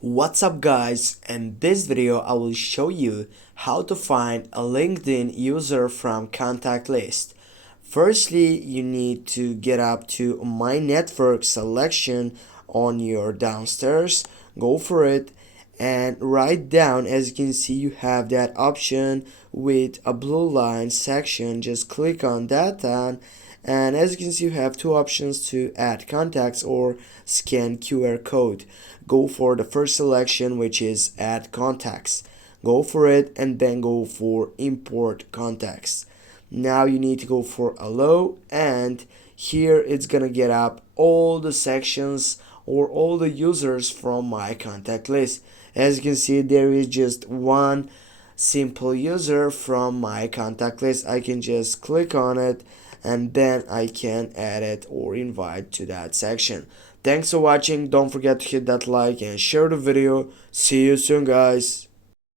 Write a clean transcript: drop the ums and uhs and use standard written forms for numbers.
What's up guys, in this video I will show you how to find a LinkedIn user from contact list. Firstly, you need to get up to my network selection on your downstairs, go for it and write down. As you can see, you have that option with a blue line section. Just click on that one, and as you can see, you have two options to add contacts or scan QR code. Go for the first selection, which is add contacts. Go for it and then go for import contacts. Now you need to go for allow, and here it's gonna get up all the sections or all the users from my contact list. As you can see, there is just one simple user from my contact list. I can just click on it and then I can add it or invite to that section. Thanks for watching. Don't forget to hit that like and share the video. See you soon guys.